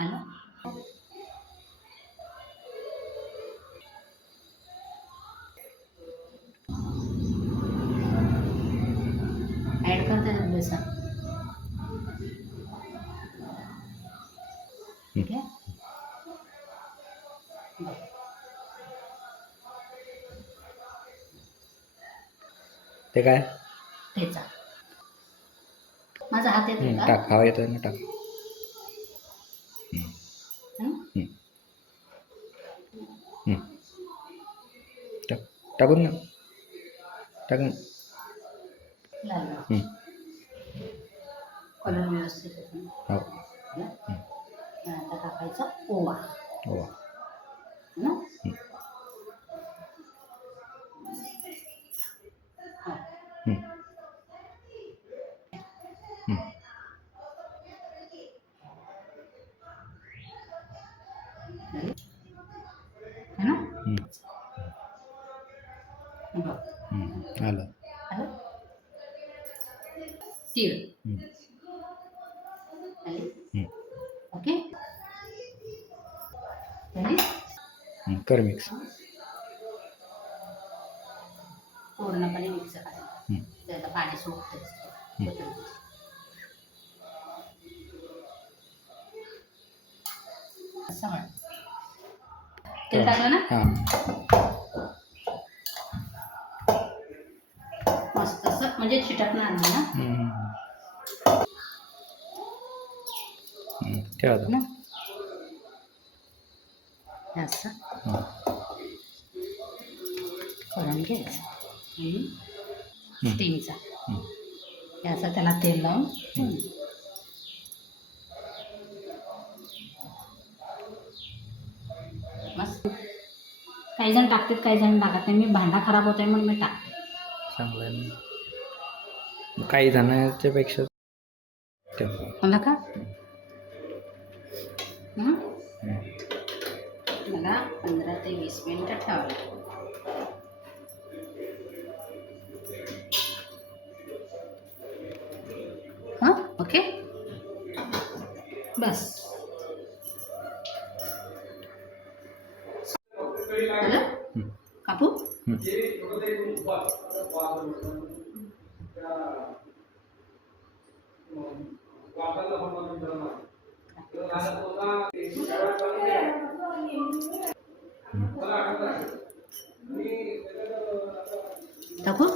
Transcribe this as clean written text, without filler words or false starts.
आलं. ॲड करते ना बेसन. ठीक आहे. ते काय ठेचा. माझा हात येतो का? टाक. हवा येतोय ना, टाक. टाक, टाकून ना, टाक ना. लाल कलर व्यवस्थित येतो. हो. आता टाकायचा ओवा. हो. ना है ना. आलं. आलं. तीळ. ओके. कर मिक्स. पूर्णपणे मिक्स करायचं. त्याला पाणी सुटतं. असं म्हण. तेल टाकलं ना. मस्त असं म्हणजे चिटकणार नाही ना. ठेवा ना. असं करून घ्यायचं. स्टीमचा याचा त्याला तेल लावून मस्त. काही जण टाकतात, काही जण टाकत नाही. मी भांडा खराब होतोय म्हणून मी टाकते. चांगलं आहे ना. काही जणांच्या पेक्षा मला का मला 15 ते 20 मिनिटं ठेवावं लागतं. हां ओके. बस झालं. कापू. टाकू.